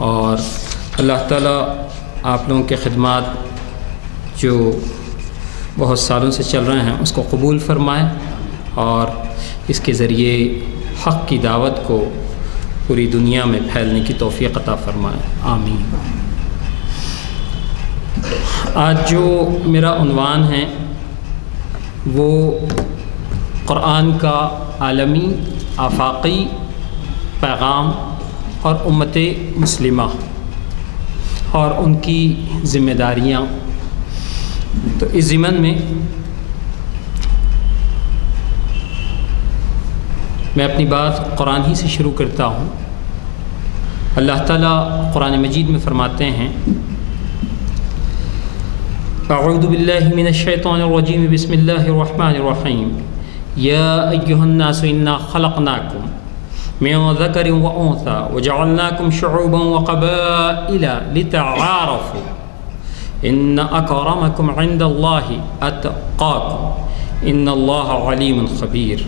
اور اللہ تعالیٰ آپ لوگوں کے خدمات جو بہت سالوں سے چل رہے ہیں اس کو قبول فرمائے اور اس کے ذریعے حق کی دعوت کو پوری دنیا میں پھیلنے کی توفیق عطا فرمائے، آمین۔ آج جو میرا عنوان ہے وہ قرآن کا عالمی آفاقی پیغام اور امت مسلمہ اور ان کی ذمہ داریاں۔ تو اس ضمن میں میں اپنی بات قرآن ہی سے شروع کرتا ہوں۔ اللہ تعالیٰ قرآن مجید میں فرماتے ہیں، اعوذ باللہ من الشیطان الرجیم، بسم اللہ الرحمن الرحیم، یا ایہا الناس انا خلقناکم من ذکر و انثی وجعلناکم شعوبا وقبائل لتعارفوا ان اکرمکم عند اللہ اتقاکم ان اللہ علیم خبیر۔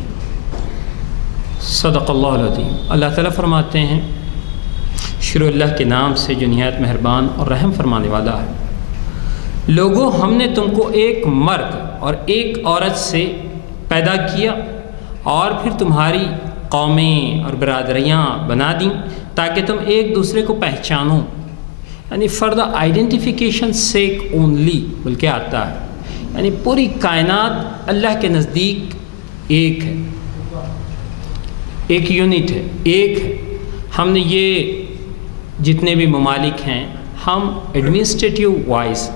صدق اللہ العظیم۔ اللہ تعالیٰ فرماتے ہیں، شروع اللہ کے نام سے جو نہایت مہربان اور رحم فرمانے والا ہے۔ لوگوں، ہم نے تم کو ایک مرد اور ایک عورت سے پیدا کیا اور پھر تمہاری قومیں اور برادریاں بنا دیں تاکہ تم ایک دوسرے کو پہچانو، یعنی for the identification sake only بلکہ آتا ہے، یعنی پوری کائنات اللہ کے نزدیک ایک ہے، ایک یونٹ ہے، ایک ہے۔ ہم نے یہ جتنے بھی ممالک ہیں، ہم ایڈمنسٹریٹیو وائز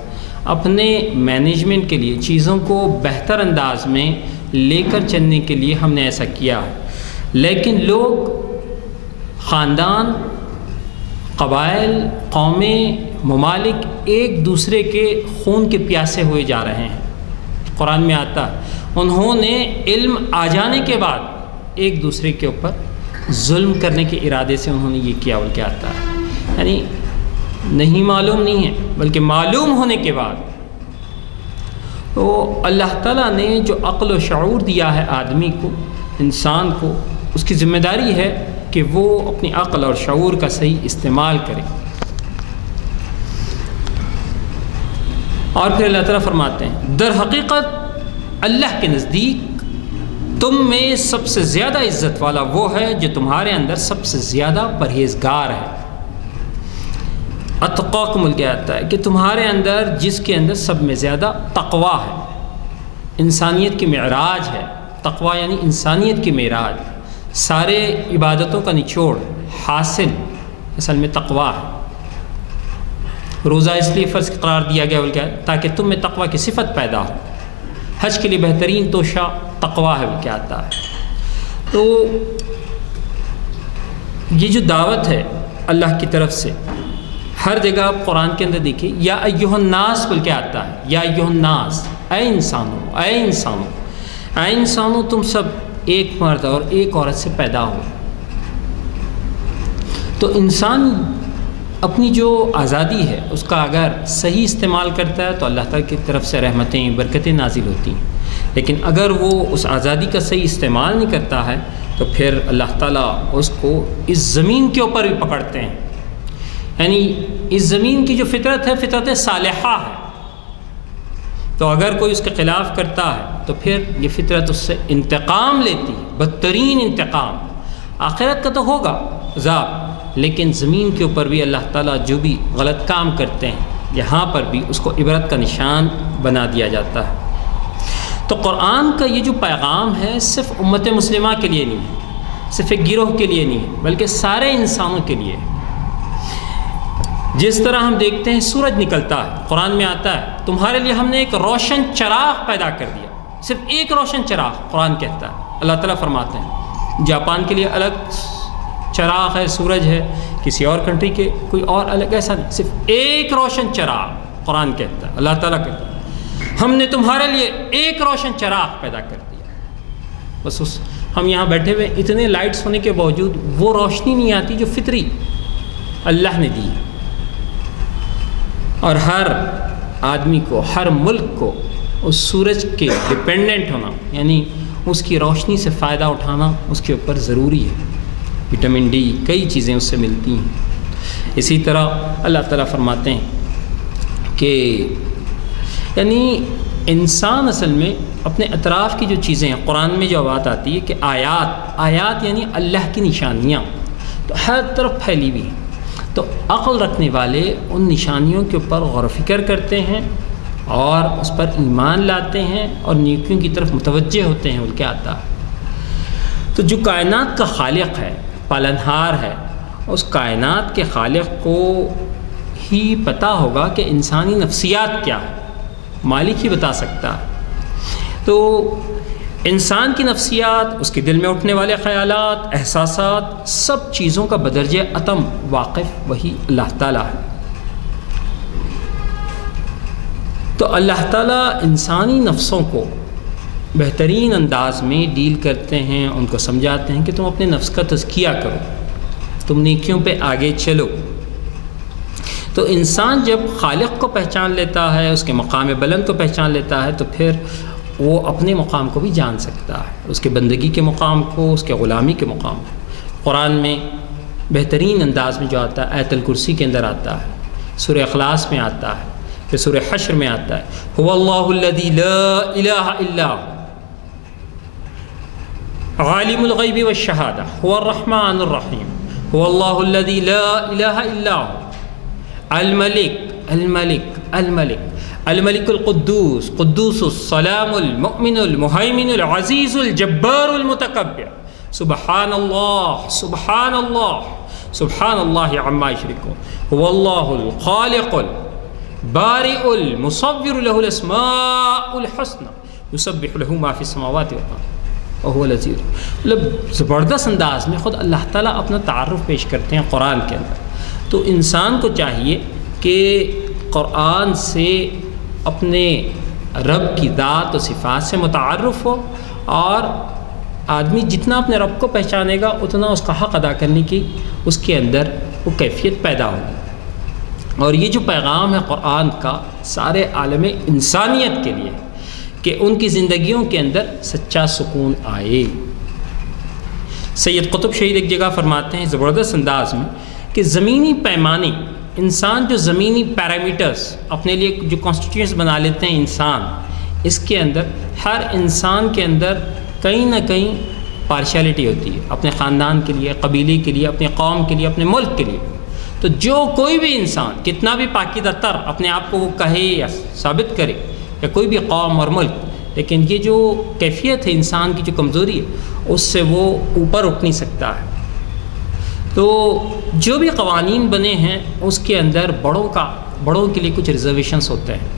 اپنے مینجمنٹ کے لیے چیزوں کو بہتر انداز میں لے کر چلنے کے لیے ہم نے ایسا کیا ہے، لیکن لوگ، خاندان، قبائل، قومیں، ممالک ایک دوسرے کے خون کے پیاسے ہوئے جا رہے ہیں۔ قرآن میں آتا ہے، انہوں نے علم آ جانے کے بعد ایک دوسرے کے اوپر ظلم کرنے کے ارادے سے انہوں نے یہ کیا بلکہ آتا ہے، یعنی نہیں معلوم نہیں ہے بلکہ معلوم ہونے کے بعد۔ تو اللہ تعالیٰ نے جو عقل و شعور دیا ہے آدمی کو، انسان کو، اس کی ذمہ داری ہے کہ وہ اپنی عقل اور شعور کا صحیح استعمال کرے۔ اور پھر اللہ تعالیٰ فرماتے ہیں، در حقیقت اللہ کے نزدیک تم میں سب سے زیادہ عزت والا وہ ہے جو تمہارے اندر سب سے زیادہ پرہیزگار ہے۔ اتقاکم بلکہ آتا ہے کہ تمہارے اندر جس کے اندر سب میں زیادہ تقوی ہے، انسانیت کی معراج ہے۔ تقوی یعنی انسانیت کی معراج، سارے عبادتوں کا نچوڑ حاصل اصل میں تقوی ہے۔ روزہ اس لیے فرض قرار دیا گیا بلکہ تاکہ تم میں تقوی کی صفت پیدا ہو۔ حج کے لیے بہترین توشہ تقوی ہے بلکہ آتا ہے۔ تو یہ جو دعوت ہے اللہ کی طرف سے، ہر جگہ آپ قرآن کے اندر دیکھیں، یا ایہا الناس بلکہ آتا ہے، یا ایہا الناس، اے انسانوں، اے انسانوں، اے انسانوں، تم سب ایک مرد اور ایک عورت سے پیدا ہو۔ تو انسان اپنی جو آزادی ہے اس کا اگر صحیح استعمال کرتا ہے تو اللہ تعالیٰ کی طرف سے رحمتیں، برکتیں نازل ہوتی ہیں، لیکن اگر وہ اس آزادی کا صحیح استعمال نہیں کرتا ہے تو پھر اللہ تعالیٰ اس کو اس زمین کے اوپر بھی پکڑتے ہیں۔ یعنی اس زمین کی جو فطرت ہے، فطرت صالحہ ہے، تو اگر کوئی اس کے خلاف کرتا ہے تو پھر یہ فطرت اس سے انتقام لیتی ہے، بدترین انتقام۔ آخرت کا تو ہوگا عذاب، لیکن زمین کے اوپر بھی اللہ تعالیٰ جو بھی غلط کام کرتے ہیں یہاں پر بھی اس کو عبرت کا نشان بنا دیا جاتا ہے۔ تو قرآن کا یہ جو پیغام ہے صرف امت مسلمہ کے لیے نہیں ہے، صرف ایک گروہ کے لیے نہیں ہے، بلکہ سارے انسانوں کے لیے ہے۔ جس طرح ہم دیکھتے ہیں سورج نکلتا ہے، قرآن میں آتا ہے تمہارے لیے ہم نے ایک روشن چراغ پیدا کر دیا، صرف ایک روشن چراغ قرآن کہتا ہے۔ اللہ تعالیٰ فرماتے ہیں جاپان کے لیے الگ چراغ ہے، سورج ہے، کسی اور کنٹری کے کوئی اور الگ، ایسا نہیں، صرف ایک روشن چراغ قرآن کہتا ہے، اللہ تعالیٰ کہتا ہے ہم نے تمہارے لیے ایک روشن چراغ پیدا کر دیا۔ بس ہم یہاں بیٹھے ہوئے اتنے لائٹس ہونے کے باوجود وہ روشنی نہیں آتی جو فطری اللہ نے دی، اور ہر آدمی کو، ہر ملک کو اس سورج کے ڈپینڈنٹ ہونا، یعنی اس کی روشنی سے فائدہ اٹھانا اس کے اوپر ضروری ہے۔ وٹامن ڈی، کئی چیزیں اس سے ملتی ہیں۔ اسی طرح اللہ تعالیٰ فرماتے ہیں کہ یعنی انسان اصل میں اپنے اطراف کی جو چیزیں ہیں، قرآن میں جو بات آتی ہے کہ آیات یعنی اللہ کی نشانیاں تو ہر طرف پھیلی ہوئی ہیں، تو عقل رکھنے والے ان نشانیوں کے اوپر غور و فکر کرتے ہیں اور اس پر ایمان لاتے ہیں اور نیکیوں کی طرف متوجہ ہوتے ہیں، بلکہ آتا ہے۔ تو جو کائنات کا خالق ہے، پالنہار ہے، اس کائنات کے خالق کو ہی پتہ ہوگا کہ انسانی نفسیات کیا ہے، مالک ہی بتا سکتا ہے۔ تو انسان کی نفسیات، اس کے دل میں اٹھنے والے خیالات، احساسات، سب چیزوں کا بدرجہ اتم واقف وہی اللہ تعالیٰ ہے۔ تو اللہ تعالیٰ انسانی نفسوں کو بہترین انداز میں ڈیل کرتے ہیں، ان کو سمجھاتے ہیں کہ تم اپنے نفس کا تزکیہ کرو، تم نیکیوں پہ آگے چلو۔ تو انسان جب خالق کو پہچان لیتا ہے، اس کے مقام بلند کو پہچان لیتا ہے، تو پھر وہ اپنے مقام کو بھی جان سکتا ہے، اس کے بندگی کے مقام کو، اس کے غلامی کے مقام کو۔ قرآن میں بہترین انداز میں جو آتا ہے آیت الکرسی کے اندر آتا ہے، سورہ اخلاص میں آتا ہے، پھر سورہ حشر میں آتا ہے، هو اللہ الذی لا الہ الا عالم الغیب والشہادہ هو الرحمن الرحیم هو اللہ الذی لا الہ الا الملک الملک الملک الملک القدوس قدوس السلام المؤمن المہیمن العزیز الجبار المتکبر سبحان اللہ سبحان اللہ سبحان اللہ عما یشرکون هو اللہ الخالق البارئ المصور له الاسماء الحسنى یسبح له ما فی السماوات والارض وهو العزیز۔ مطلب زبردست انداز میں خود اللہ تعالیٰ اپنا تعارف پیش کرتے ہیں قرآن کے اندر۔ تو انسان کو چاہیے کہ قرآن سے اپنے رب کی ذات و صفات سے متعارف ہو، اور آدمی جتنا اپنے رب کو پہچانے گا اتنا اس کا حق ادا کرنے کی اس کے اندر وہ کیفیت پیدا ہوگی۔ اور یہ جو پیغام ہے قرآن کا سارے عالم انسانیت کے لیے کہ ان کی زندگیوں کے اندر سچا سکون آئے۔ سید قطب شہید ایک جگہ فرماتے ہیں زبردست انداز میں کہ زمینی پیمانے، انسان جو زمینی پیرامیٹرز اپنے لیے جو کانسٹیٹیوئنٹس بنا لیتے ہیں انسان، اس کے اندر ہر انسان کے اندر کہیں نہ کہیں پارشیلٹی ہوتی ہے، اپنے خاندان کے لیے، قبیلے کے لیے، اپنے قوم کے لیے، اپنے ملک کے لیے۔ تو جو کوئی بھی انسان کتنا بھی پاکیزہ تر اپنے آپ کو وہ کہے یا ثابت کرے، یا کوئی بھی قوم اور ملک، لیکن یہ جو کیفیت ہے انسان کی جو کمزوری ہے اس سے وہ اوپر اٹھ نہیں سکتا ہے۔ تو جو بھی قوانین بنے ہیں اس کے اندر بڑوں کے لیے کچھ ریزرویشنس ہوتے ہیں۔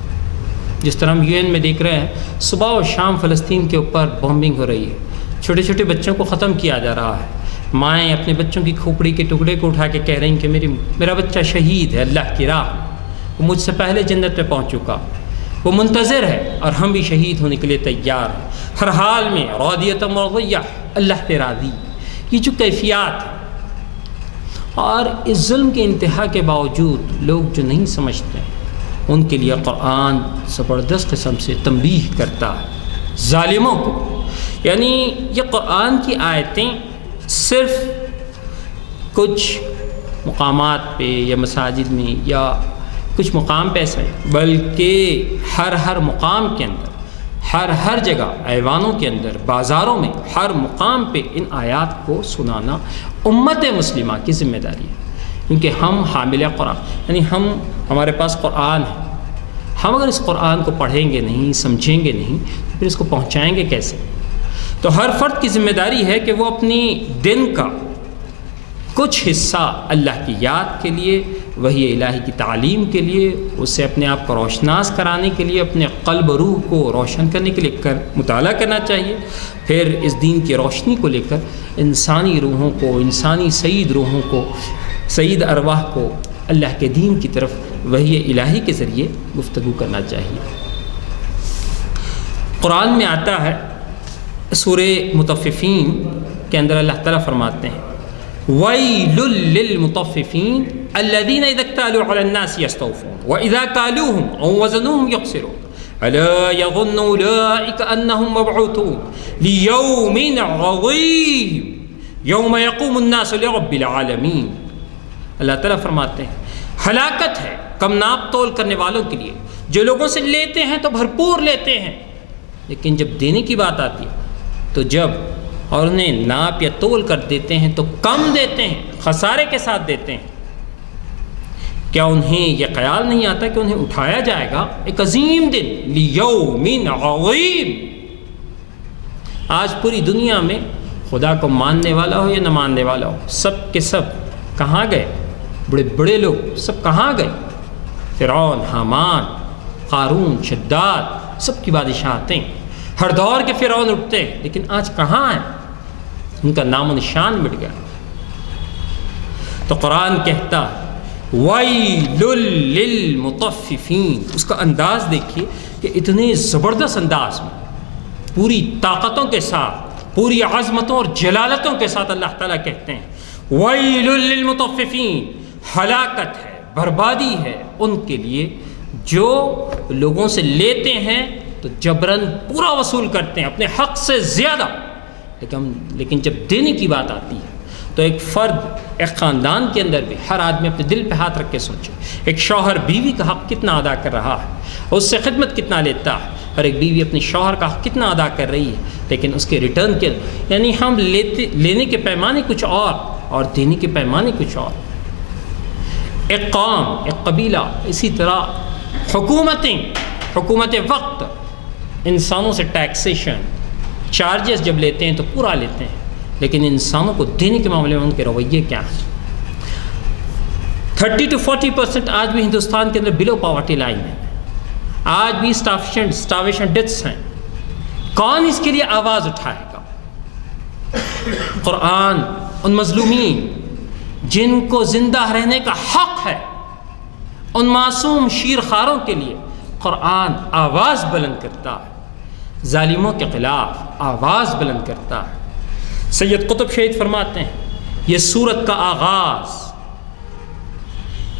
جس طرح ہم UN میں دیکھ رہے ہیں صبح و شام فلسطین کے اوپر بومبنگ ہو رہی ہے، چھوٹے چھوٹے بچوں کو ختم کیا جا رہا ہے، مائیں اپنے بچوں کی کھوپڑی کے ٹکڑے کو اٹھا کے کہہ رہی ہیں کہ میرا بچہ شہید ہے اللہ کی راہ، وہ مجھ سے پہلے جنت میں پہنچ چکا، وہ منتظر ہے اور ہم بھی شہید ہونے کے لیے تیار ہیں، ہر حال میں راضیۃ مرضیہ، اللہ پہ راضی۔ یہ جو کیفیات ہے، اور اس ظلم کے انتہا کے باوجود لوگ جو نہیں سمجھتے ان کے لیے قرآن زبردست قسم سے تنبیہ کرتا ہے ظالموں کو۔ یعنی یہ قرآن کی آیتیں صرف کچھ مقامات پہ یا مساجد میں یا کچھ مقام پہ ایسا ہے، بلکہ ہر مقام کے اندر، ہر جگہ، ایوانوں کے اندر، بازاروں میں، ہر مقام پہ ان آیات کو سنانا امت مسلمہ کی ذمہ داری ہے۔ کیونکہ ہم حامل قرآن، یعنی ہمارے پاس قرآن ہے، ہم اگر اس قرآن کو پڑھیں گے نہیں، سمجھیں گے نہیں، تو پھر اس کو پہنچائیں گے کیسے؟ تو ہر فرد کی ذمہ داری ہے کہ وہ اپنی دن کا کچھ حصہ اللہ کی یاد کے لیے، وحی الہی کی تعلیم کے لیے، اسے اپنے آپ کو روشناس کرانے کے لیے، اپنے قلب و روح کو روشن کرنے کے لیے مطالعہ کرنا چاہیے۔ پھر اس دین کی روشنی کو لے کر انسانی روحوں کو، انسانی سعید روحوں کو، سعید ارواح کو اللہ کے دین کی طرف وحی الہی کے ذریعے گفتگو کرنا چاہیے۔ قرآن میں آتا ہے سورہ مطففین کے اندر اللہ تعالیٰ فرماتے ہیں وَيْلٌ لِّلْمُطَفِّفِينَ الَّذِينَ إِذَا اكْتَالُوا عَلَى النَّاسِ يَسْتَوْفُونَ وَإِذَا كَالُوهُمْ أَوْ وَزَنُوهُمْ يُخْسِرُونَ أَلَا يَظُنُّ أُولَٰئِكَ أَنَّهُمْ مَبْعُوثُونَ لِيَوْمٍ عَظِيمٍ يَوْمَ يَقُومُ النَّاسُ لِرَبِّ الْعَالَمِينَ اللہ تعالیٰ فرماتے ہیں ہلاکت ہے کم ناپ تول کرنے والوں کے لیے، جو لوگوں سے لیتے ہیں تو بھرپور لیتے ہیں، لیکن جب دینے کی بات آتی ہے تو جب اور انہیں ناپ یا تول کر دیتے ہیں تو کم دیتے ہیں، خسارے کے ساتھ دیتے ہیں۔ کیا انہیں یہ خیال نہیں آتا کہ انہیں اٹھایا جائے گا ایک عظیم دن، لیوم عظیم۔ آج پوری دنیا میں خدا کو ماننے والا ہو یا نہ ماننے والا ہو، سب کے سب کہاں گئے؟ بڑے بڑے لوگ سب کہاں گئے؟ فرعون، حامان، قارون، شداد، سب کی بادشاہتیں، ہر دور کے فرعون اٹھتے ہیں، لیکن آج کہاں ہیں؟ ان کا نام و نشان مٹ گیا۔ تو قرآن کہتا ہے وَيْلٌ لِّلْمُطَفِّفِينَ، اس کا انداز دیکھیے کہ اتنے زبردست انداز میں پوری طاقتوں کے ساتھ، پوری عظمتوں اور جلالتوں کے ساتھ اللہ تعالیٰ کہتے ہیں وَيْلٌ لِّلْمُطَفِّفِينَ، ہلاکت ہے، بربادی ہے ان کے لیے جو لوگوں سے لیتے ہیں تو جبراً پورا وصول کرتے ہیں اپنے حق سے زیادہ، لیکن جب دینے کی بات آتی ہے تو ایک فرد، ایک خاندان کے اندر بھی ہر آدمی اپنے دل پہ ہاتھ رکھ کے سوچے، ایک شوہر بیوی کا حق کتنا ادا کر رہا ہے، اس سے خدمت کتنا لیتا ہے، اور ایک بیوی اپنے شوہر کا حق کتنا ادا کر رہی ہے، لیکن اس کے ریٹرن کے یعنی ہم لینے کے پیمانے کچھ اور دینے کے پیمانے کچھ اور۔ ایک قوم، ایک قبیلہ، اسی طرح حکومت وقت انسانوں سے ٹیکسیشن، چارجز جب لیتے ہیں تو پورا لیتے ہیں، لیکن انسانوں کو دینے کے معاملے میں ان کے رویے کیا ہیں؟ 30 to 40% آج بھی ہندوستان کے اندر بلو پاورٹی لائن ہے، آج بھی سٹاویشن ڈیتھس ہیں۔ کون اس کے لیے آواز اٹھائے گا؟ قرآن ان مظلومین جن کو زندہ رہنے کا حق ہے، ان معصوم شیرخواروں کے لیے قرآن آواز بلند کرتا ہے، ظالموں کے خلاف آواز بلند کرتا ہے۔ سید قطب شہید فرماتے ہیں یہ سورت کا آغاز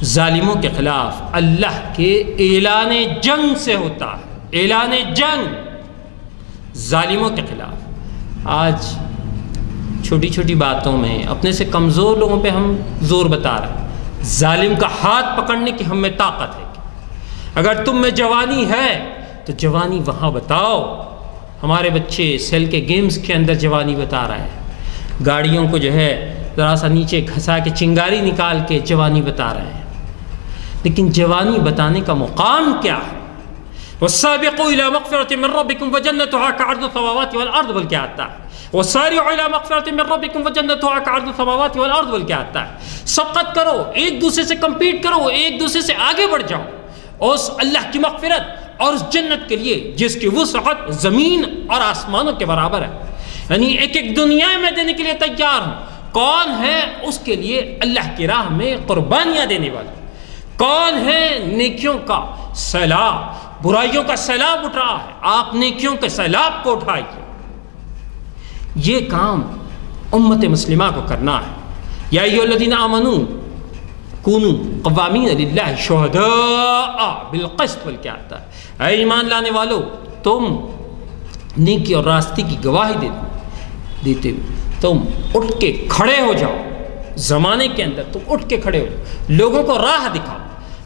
ظالموں کے خلاف اللہ کے اعلان جنگ سے ہوتا ہے، اعلان جنگ ظالموں کے خلاف۔ آج چھوٹی چھوٹی باتوں میں اپنے سے کمزور لوگوں پہ ہم زور بتا رہے ہیں، ظالم کا ہاتھ پکڑنے کی ہم میں طاقت ہے۔ اگر تم میں جوانی ہے تو جوانی وہاں بتاؤ۔ ہمارے بچے سیل کے گیمز کے اندر جوانی بتا رہے ہیں، گاڑیوں کو جو ہے ذرا سا نیچے گھسا کے چنگاری نکال کے جوانی بتا رہے ہیں، لیکن جوانی بتانے کا مقام کیا ہے؟ وَالسَّابِقُوا إِلَىٰ مَغْفِرَةٍ مِّن رَّبِّكُمْ وَجَنَّتُهَا كَعَرْضِ السَّمَاوَاتِ وَالْأَرْضِ، بلکہ آتا ہے وَسَارِعُوا إِلَىٰ مَغْفِرَةٍ مِّن رَّبِّكُمْ وَجَنَّتُهَا كَعَرْضِ السَّمَاوَاتِ وَالْأَرْضِ، بلکہ آتا ہے سبقت کرو، ایک دوسرے سے کمپیٹ کرو، ایک دوسرے سے آگے بڑھ جاؤ اس اللہ کی مغفرت اور اس جنت کے لیے جس کی وسعت زمین اور آسمانوں کے برابر ہے، یعنی ایک ایک دنیا میں دینے کے لیے تیار ہوں۔ کون ہے اس کے لیے اللہ کی راہ میں قربانیاں دینے والا؟ کون ہے نیکیوں کا سیلاب، برائیوں کا سیلاب اٹھ رہا ہے؟ آپ نیکیوں کے سیلاب کو اٹھائیے۔ یہ کام امت مسلمہ کو کرنا ہے۔ یا ایھا الذین آمنوا کونوا قوامین للہ شہداء بالقسط، بلکہ آتا ہے اے ایمان لانے والو تم نیکی اور راستی کی گواہی دیتے ہوئے تم اٹھ کے کھڑے ہو جاؤ، زمانے کے اندر تم اٹھ کے کھڑے ہو جاؤ، لوگوں کو راہ دکھاؤ۔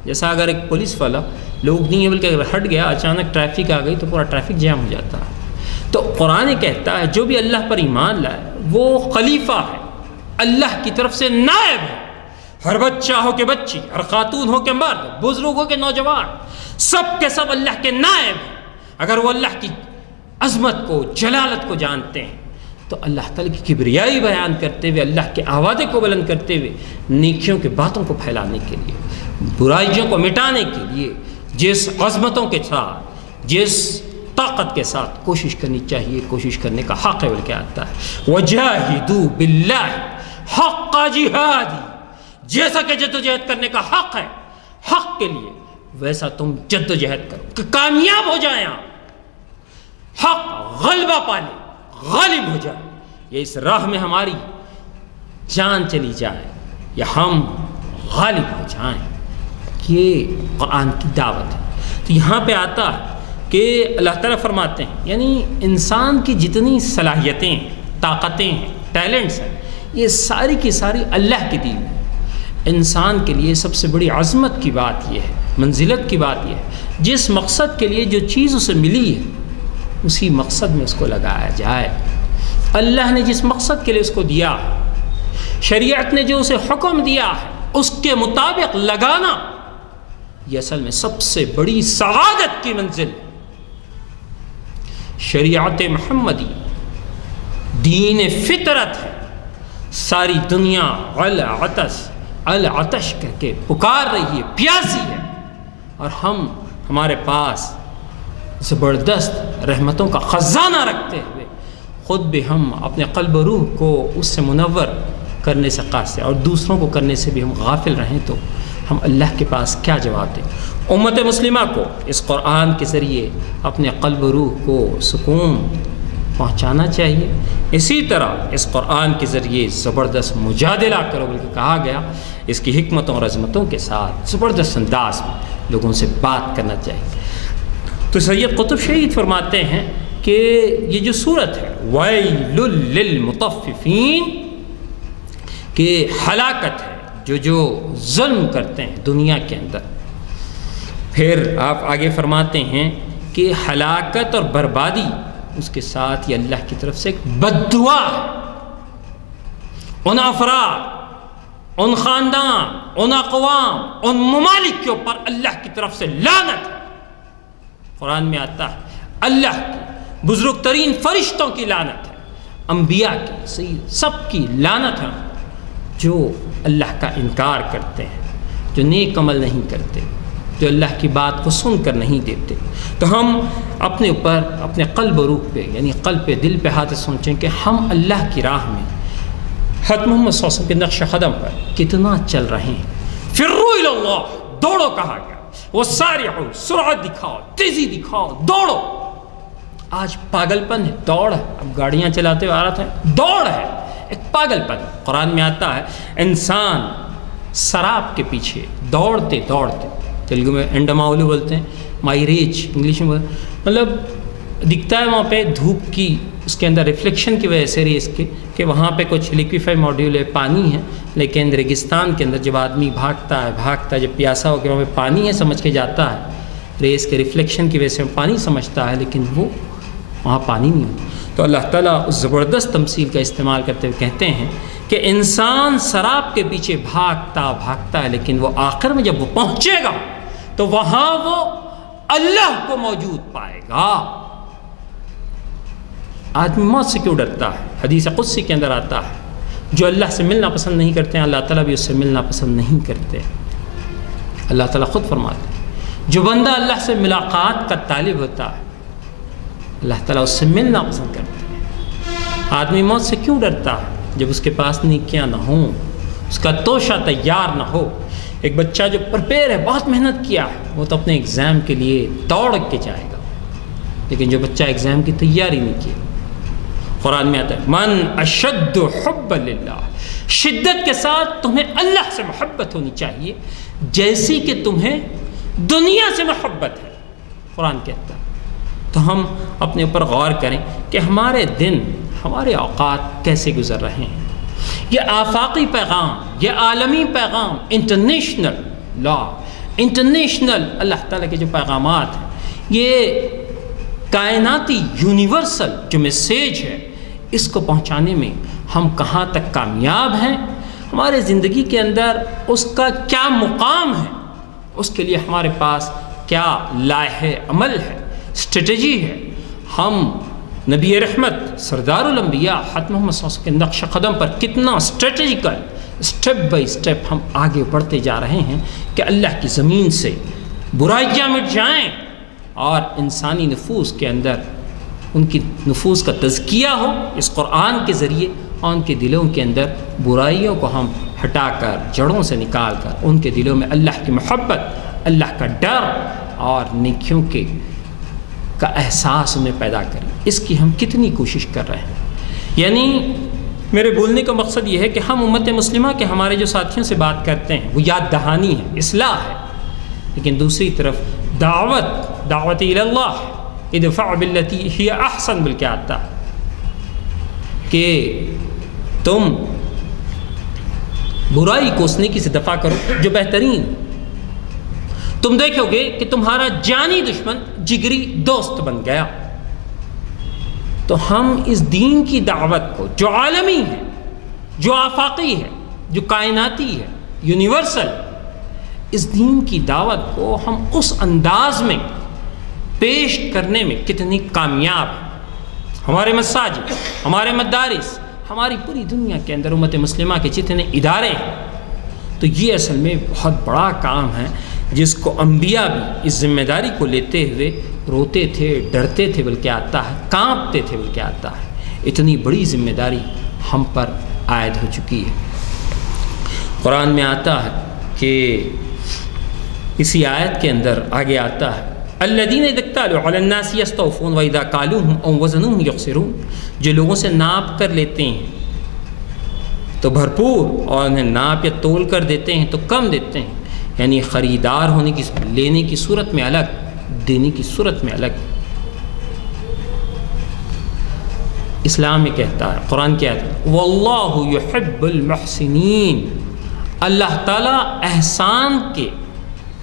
جیسا اگر ایک پولیس والا لوگ نہیں ہے بلکہ اگر ہٹ گیا، اچانک ٹریفک آ گئی تو پورا ٹریفک جام ہو جاتا ہے۔ تو قرآن کہتا ہے جو بھی اللہ پر ایمان لائے وہ خلیفہ ہے، اللہ کی طرف سے نائب ہے۔ ہر بچہ ہو کے بچی، ہر خاتون ہو کے مرد، بزرگ ہو کے نوجوان، سب کے سب اللہ کے نائب ہیں۔ اگر وہ اللہ کی عظمت کو، جلالت کو جانتے ہیں تو اللہ تعالیٰ کی کبریائی بیان کرتے ہوئے، اللہ کے آوازے کو بلند کرتے ہوئے، نیکیوں کے باتوں کو پھیلانے کے لیے، برائیوں کو مٹانے کے لیے جس عظمتوں کے ساتھ، جس طاقت کے ساتھ کوشش کرنی چاہیے، کوشش کرنے کا حق ہے، بلکہ آتا ہے وَجَاهِدُوا بِاللَّهِ حَقَّ جِهَادِ، جیسا کہ جد و جہد کرنے کا حق ہے حق کے لیے، ویسا تم جد و جہد کرو کہ کامیاب ہو جائیں آپ، حق غلبہ پالے، غالب ہو جائے، یا اس راہ میں ہماری جان چلی جائے یا ہم غالب ہو جائیں۔ یہ قرآن کی دعوت ہے۔ تو یہاں پہ آتا ہے کہ اللہ تعالیٰ فرماتے ہیں یعنی انسان کی جتنی صلاحیتیں ہیں، طاقتیں ہیں، ٹیلنٹس ہیں، یہ ساری کی ساری اللہ کی دی ہیں۔ انسان کے لیے سب سے بڑی عظمت کی بات یہ ہے، منزلت کی بات یہ ہے، جس مقصد کے لیے جو چیز اسے ملی ہے اسی مقصد میں اس کو لگایا جائے۔ اللہ نے جس مقصد کے لیے اس کو دیا ہے، شریعت نے جو اسے حکم دیا ہے، اس کے مطابق لگانا، یہ اصل میں سب سے بڑی سعادت کی منزل ہے۔ شریعت محمدی دین فطرت ہے، ساری دنیا العطش کر کے پکار رہی ہے، پیاسی ہے، اور ہمارے پاس زبردست رحمتوں کا خزانہ رکھتے ہوئے خود بھی ہم اپنے قلب و روح کو اس سے منور کرنے سے قاصر اور دوسروں کو کرنے سے بھی ہم غافل رہیں تو ہم اللہ کے پاس کیا جواب دیں؟ امت مسلمہ کو اس قرآن کے ذریعے اپنے قلب و روح کو سکون پہنچانا چاہیے۔ اسی طرح اس قرآن کے ذریعے زبردست مجادلہ کرو، بلکہ کہا گیا اس کی حکمتوں اور عظمتوں کے ساتھ زبردست انداز میں لوگوں سے بات کرنا چاہیے۔ تو سید قطب شہید فرماتے ہیں کہ یہ جو صورت ہے وَيْلٌ لِّلْمُطَفِّفِينَ، کہ ہلاکت ہے جو ظلم کرتے ہیں دنیا کے اندر۔ پھر آپ آگے فرماتے ہیں کہ ہلاکت اور بربادی اس کے ساتھ یہ اللہ کی طرف سے ایک بد دعا ہے۔ ان افراد، ان خاندان، ان اقوام، ان ممالک کے اوپر اللہ کی طرف سے لعنت ہے۔ قرآن میں آتا ہے اللہ کی بزرگ ترین فرشتوں کی لعنت ہے، انبیاء کی، سب کی لعنت ہے جو اللہ کا انکار کرتے ہیں، جو نیک عمل نہیں کرتے، جو اللہ کی بات کو سن کر نہیں دیتے۔ تو ہم اپنے اوپر، اپنے قلب و روح پہ، یعنی قلب پہ، دل پہ ہاتھ سوچیں کہ ہم اللہ کی راہ میں حضرت محمد صلی اللہ علیہ وسلم کے نقش قدم پر کتنا چل رہے ہیں۔ فروا الی اللہ، دوڑو کہا گیا، وسارعوا، سرعت دکھاؤ، تیزی دکھاؤ، دوڑو۔ آج پاگل پن ہے، دوڑ ہے۔ اب گاڑیاں چلاتے ہوئے آ رہا تھا، دوڑ ہے، ایک پاگل پن۔ قرآن میں آتا ہے انسان سراب کے پیچھے دوڑتے دوڑتے، تیلگو میں انڈماولو بولتے ہیں، مائریج انگلش میں، مطلب دکھتا ہے وہاں پہ دھوپ کی، اس کے اندر ریفلیکشن کی وجہ سے ریس کے، کہ وہاں پہ کچھ لیکویفائی ماڈیول ہے، پانی ہے، لیکن ریگستان کے اندر جب آدمی بھاگتا ہے، جب پیاسا ہو کے وہاں پہ پانی ہے سمجھ کے جاتا ہے، ریس کے ریفلیکشن کی وجہ سے پانی سمجھتا ہے، لیکن وہ وہاں پانی نہیں ہوتا۔ تو اللہ تعالیٰ اس زبردست تمثیل کا استعمال کرتے ہوئے کہتے ہیں کہ انسان سراب کے پیچھے بھاگتا ہے، لیکن وہ آخر میں جب وہ پہنچے گا تو وہاں وہ اللہ کو موجود پائے گا۔ آدمی موت سے کیوں ڈرتا ہے؟ حدیث قدسی کے اندر آتا ہے جو اللہ سے ملنا پسند نہیں کرتے ہیں، اللہ تعالیٰ بھی اس سے ملنا پسند نہیں کرتے۔ اللہ تعالیٰ خود فرماتے ہیں جو بندہ اللہ سے ملاقات کا طالب ہوتا ہے اللہ تعالیٰ اس سے ملنا پسند کرتے ہیں۔ آدمی موت سے کیوں ڈرتا ہے؟ جب اس کے پاس نیکیاں نہ ہوں، اس کا توشہ تیار نہ ہو۔ ایک بچہ جو پرپیئر ہے، بہت محنت کیا ہے، وہ تو اپنے ایگزام کے لیے دوڑ کے جائے گا، لیکن جو بچہ ایگزام کی تیاری نہیں کی، قرآن میں آتا ہے من اشد حب للہ، شدت کے ساتھ تمہیں اللہ سے محبت ہونی چاہیے جیسی کہ تمہیں دنیا سے محبت ہے، قرآن کہتا ہے۔ تو ہم اپنے اوپر غور کریں کہ ہمارے دن، ہمارے اوقات کیسے گزر رہے ہیں۔ یہ آفاقی پیغام، یہ عالمی پیغام، انٹرنیشنل لا، انٹرنیشنل اللہ تعالیٰ کے جو پیغامات ہیں، یہ کائناتی یونیورسل جو میسیج ہے، اس کو پہنچانے میں ہم کہاں تک کامیاب ہیں، ہمارے زندگی کے اندر اس کا کیا مقام ہے، اس کے لیے ہمارے پاس کیا لائحہ عمل ہے، اسٹریٹجی ہے۔ ہم نبی رحمت سردار الانبیاء حضرت محمد صلی اللہ علیہ وسلم کے نقش قدم پر کتنا اسٹریٹجیکل، اسٹیپ بائی اسٹیپ ہم آگے بڑھتے جا رہے ہیں کہ اللہ کی زمین سے برائیاں مٹ جائیں اور انسانی نفوس کے اندر ان کی نفوس کا تزکیہ ہو اس قرآن کے ذریعے، اور ان کے دلوں کے اندر برائیوں کو ہم ہٹا کر، جڑوں سے نکال کر، ان کے دلوں میں اللہ کی محبت، اللہ کا ڈر اور نیکیوں کا احساس انہیں پیدا کریں۔ اس کی ہم کتنی کوشش کر رہے ہیں؟ یعنی میرے بولنے کا مقصد یہ ہے کہ ہم امت مسلمہ کے ہمارے جو ساتھیوں سے بات کرتے ہیں وہ یاد دہانی ہے، اصلاح ہے، لیکن دوسری طرف دعوت الی اللہ، ادفع باللتی ہی احسن بلکہ آتا ہے کہ تم برائی کو اس نیکی سے دفع کرو جو بہترین. تم دیکھو گے کہ تمہارا جانی دشمن جگری دوست بن گیا. تو ہم اس دین کی دعوت کو جو عالمی ہے، جو آفاقی ہے، جو کائناتی ہے، یونیورسل، اس دین کی دعوت کو ہم اس انداز میں پیش کرنے میں کتنی کامیاب ہیں. ہمارے مساجد، ہمارے مدارس، ہماری پوری دنیا کے اندر امت مسلمہ کے جتنے ادارے ہیں، تو یہ اصل میں بہت بڑا کام ہے جس کو انبیاء بھی اس ذمہ داری کو لیتے ہوئے روتے تھے، ڈرتے تھے بلکہ آتا ہے، کانپتے تھے بلکہ آتا ہے. اتنی بڑی ذمہ داری ہم پر عائد ہو چکی ہے. قرآن میں آتا ہے کہ اسی آیت کے اندر آگے آتا ہے الذین اذا اکتالوا علی الناس یستوفون واذا کالوہم او وزنوہم یخسرون، جو لوگوں سے ناپ کر لیتے ہیں تو بھرپور اور انہیں ناپ یا تول کر دیتے ہیں تو کم دیتے ہیں. یعنی خریدار ہونے کی، لینے کی صورت میں الگ، دینے کی صورت میں الگ. اسلام میں کہتا ہے، قرآن کہتا ہے واللہ یحب المحسنین، اللہ تعالیٰ احسان کے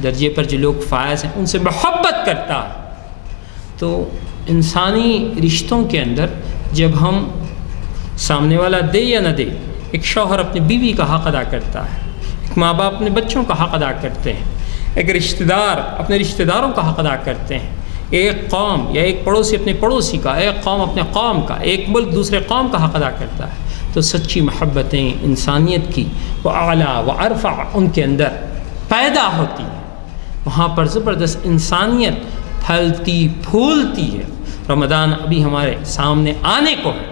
درجے پر جو لوگ فائز ہیں ان سے محبت کرتا ہے. تو انسانی رشتوں کے اندر جب ہم سامنے والا دے یا نہ دے، ایک شوہر اپنی بیوی کا حق ادا کرتا ہے، ایک ماں باپ اپنے بچوں کا حق ادا کرتے ہیں، ایک رشتہ دار اپنے رشتہ داروں کا حق ادا کرتے ہیں، ایک قوم یا ایک پڑوسی اپنے پڑوسی کا، ایک قوم اپنے قوم کا، ایک ملک دوسرے قوم کا حق ادا کرتا ہے. تو سچی محبتیں انسانیت کی وہ اعلیٰ و ارفع ان کے اندر پیدا ہوتی ہیں. وہاں پر زبردست انسانیت پھلتی پھولتی ہے. رمضان ابھی ہمارے سامنے آنے کو ہے،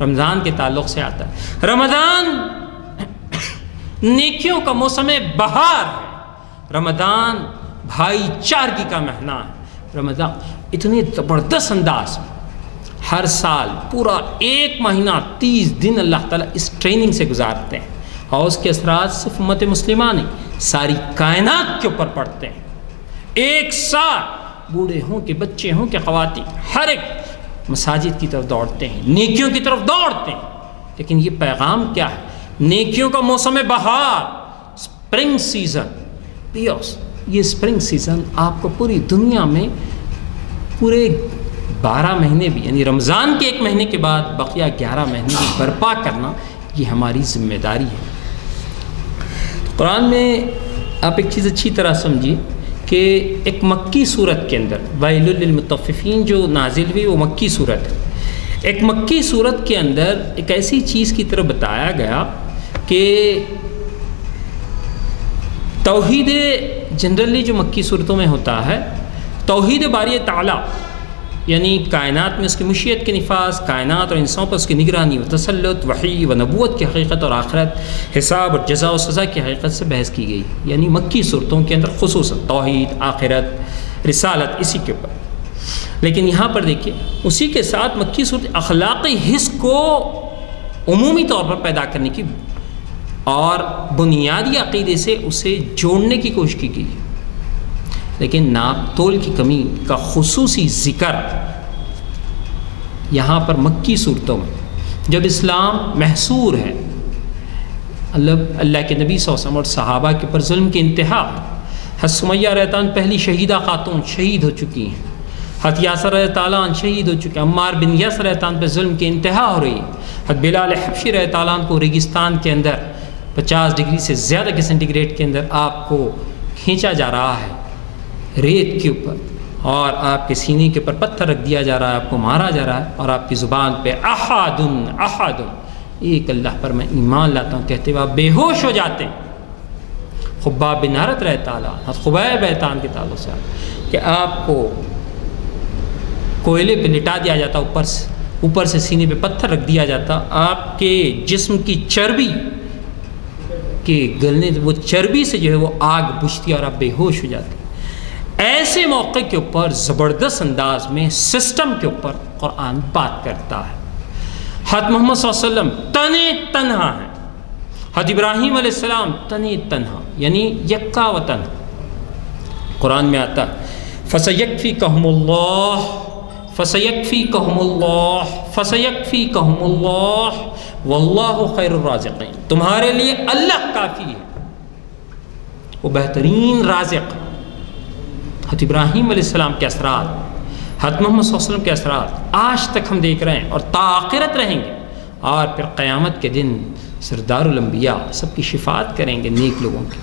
رمضان کے تعلق سے آتا ہے. رمضان نیکیوں کا موسم بہار ہے، رمضان بھائی چارگی کا مہینہ ہے. رمضان اتنے زبردست انداز میں ہر سال پورا ایک مہینہ 30 دن اللہ تعالیٰ اس ٹریننگ سے گزارتے ہیں، اور اس کے اثرات صرف امت مسلمہ نہیں ساری کائنات کے اوپر پڑتے ہیں. ایک ساتھ بوڑھے ہوں کہ بچے ہوں کہ خواتین، ہر ایک مساجد کی طرف دوڑتے ہیں، نیکیوں کی طرف دوڑتے ہیں. لیکن یہ پیغام کیا ہے؟ نیکیوں کا موسم بہار، سپرنگ سیزن. پیوس یہ سپرنگ سیزن آپ کو پوری دنیا میں پورے 12 مہینے بھی، یعنی رمضان کے ایک مہینے کے بعد بقیہ 11 مہینے بھی برپا کرنا، یہ ہماری ذمہ داری ہے. قرآن میں آپ ایک چیز اچھی طرح سمجھیے کہ ایک مکی صورت کے اندر ویل للمطففین جو نازل ہوئی وہ مکی صورت ہے. ایک مکی صورت کے اندر ایک ایسی چیز کی طرف بتایا گیا کہ توحید جنرلی جو مکی صورتوں میں ہوتا ہے، توحید باری تعالیٰ، یعنی کائنات میں اس کی مشیت کے نفاذ، کائنات اور انسانوں پر اس کی نگرانی و تسلط، وحی و نبوت کی حقیقت اور آخرت، حساب اور جزا و سزا کی حقیقت سے بحث کی گئی. یعنی مکی صورتوں کے اندر خصوصاً توحید، آخرت، رسالت، اسی کے اوپر. لیکن یہاں پر دیکھیے اسی کے ساتھ مکی صورت اخلاقی حص کو عمومی طور پر پیدا کرنے کی اور بنیادی عقیدے سے اسے جوڑنے کی کوشش کی گئی. لیکن ناپ تول کی کمی کا خصوصی ذکر یہاں پر مکی صورتوں میں، جب اسلام محصور ہے، اللہ کے نبی صلی اللہ علیہ وسلم اور صحابہ کے پر ظلم کی انتہا. حضرت سمیہ رضی اللہ عنہ پہلی شہیدہ خاتون شہید ہو چکی ہیں، حضرت یاسر رضی اللہ عنہ شہید ہو چکے ہیں، عمار بن یاسر رضی اللہ عنہ پہ ظلم کی انتہا ہو رہی ہے. حضرت بلال حبشی رضی اللہ عنہ کو ریگستان کے اندر 50 ڈگری سے زیادہ کے سینٹی گریڈ کے اندر آپ کو کھینچا جا رہا ہے ریت کے اوپر، اور آپ کے سینے کے اوپر پتھر رکھ دیا جا رہا ہے، آپ کو مارا جا رہا ہے، اور آپ کی زبان پہ احد احد، ایک اللہ پر میں ایمان لاتا ہوں کہتے ہوئے آپ بے ہوش ہو جاتے ہیں. خباب بن عرت رہتا خبیب بیتان کے تعلق سے کہ آپ کو کوئلے پہ لٹا دیا جاتا، اوپر سے سینے پہ پتھر رکھ دیا جاتا، آپ کے جسم کی چربی کے گلنے، وہ چربی سے جو ہے وہ آگ بجھتی اور آپ بے ہوش ہو جاتے. ایسے موقع کے اوپر زبردست انداز میں سسٹم کے اوپر قرآن بات کرتا ہے. حضرت محمد صلی اللہ علیہ وسلم تنے تنہا ہیں، حضرت ابراہیم علیہ السلام تنے تنہا، یعنی یکا و تنہا. قرآن میں آتا ہے فَسَيَكْفِيكَهُمُ اللَّهُ فَسَيَكْفِيكَهُمُ اللَّهُ فَسَيَكْفِيكَهُمُ اللَّهُ واللہ خیر الرازقین، تمہارے لیے اللہ کافی ہے، وہ بہترین رازق۔ حضرت ابراہیم علیہ السلام کے اثرات، حضرت محمد صلی اللہ علیہ وسلم کے اثرات آج تک ہم دیکھ رہے ہیں اور تا آخرت رہیں گے، اور پھر قیامت کے دن سردار الانبیاء سب کی شفاعت کریں گے نیک لوگوں کی۔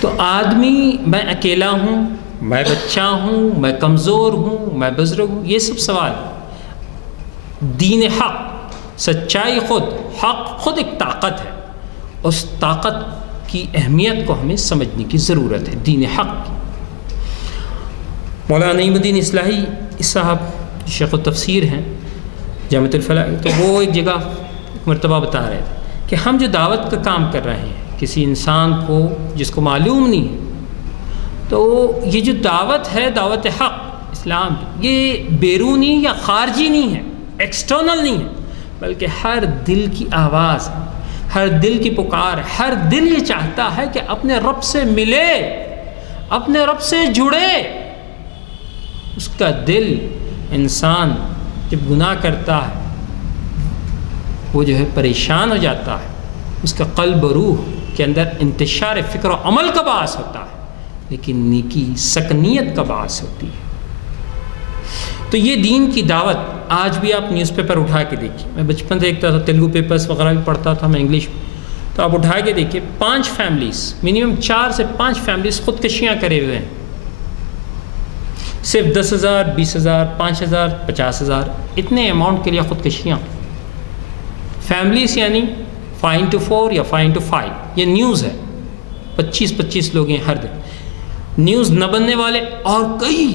تو آدمی، میں اکیلا ہوں، میں بچہ ہوں، میں کمزور ہوں، میں بزرگ ہوں، یہ سب سوال۔ دین حق، سچائی خود، حق خود ایک طاقت ہے، اس طاقت کی اہمیت کو ہمیں سمجھنے کی ضرورت ہے، دین حق کی۔ مولانا نعیم الدین اصلاحی صاحب شیخ التفسیر ہیں جامعۃ الفلاح، تو وہ ایک جگہ ایک مرتبہ بتا رہے تھے کہ ہم جو دعوت کا کام کر رہے ہیں کسی انسان کو جس کو معلوم نہیں ہے، تو یہ جو دعوت ہے، دعوت حق اسلام، یہ بیرونی یا خارجی نہیں ہے، ایکسٹرنل نہیں ہے، بلکہ ہر دل کی آواز، ہر دل کی پکار، ہر دل یہ چاہتا ہے کہ اپنے رب سے ملے، اپنے رب سے جڑے۔ اس کا دل، انسان جب گناہ کرتا ہے وہ جو ہے پریشان ہو جاتا ہے، اس کا قلب و روح کے اندر انتشار فکر و عمل کا باعث ہوتا ہے، لیکن نیکی سکنیت کا باعث ہوتی ہے۔ تو یہ دین کی دعوت آج بھی آپ نیوز پیپر اٹھا کے دیکھیے، میں بچپن سے دیکھتا تھا، تیلگو پیپرز وغیرہ بھی پڑھتا تھا میں انگلش میں، تو آپ اٹھا کے دیکھیے 5 فیملیز، منیمم 4 سے 5 فیملیز خودکشیاں کرے ہوئے ہیں، صرف 10,000 20,000 5,000 50,000 اتنے اماؤنٹ کے لیے خودکشیاں۔ فیملیز یعنی 5 یا 5 یہ نیوز ہے، 25 لوگ ہیں ہر دن، نیوز نہ بننے والے اور کئی۔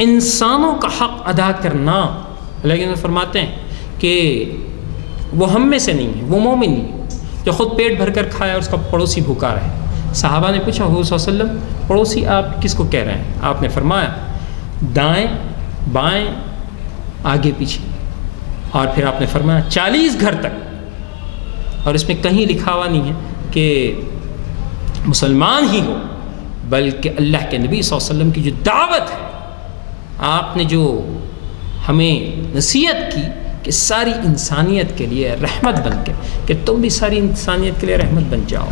انسانوں کا حق ادا کرنا، لیکن فرماتے ہیں کہ وہ ہم میں سے نہیں ہے، وہ مومن نہیں ہے جو خود پیٹ بھر کر کھائے اور اس کا پڑوسی بھوکا رہے۔ صحابہ نے پوچھا حضور صلی اللہ علیہ وسلم پڑوسی آپ کس کو کہہ رہے ہیں؟ آپ نے فرمایا دائیں بائیں آگے پیچھے، اور پھر آپ نے فرمایا 40 گھر تک، اور اس میں کہیں لکھا ہوا نہیں ہے کہ مسلمان ہی ہو، بلکہ اللہ کے نبی صلی اللہ علیہ وسلم کی جو دعوت ہے، آپ نے جو ہمیں نصیحت کی کہ ساری انسانیت کے لیے رحمت بن کے، کہ تم بھی ساری انسانیت کے لیے رحمت بن جاؤ،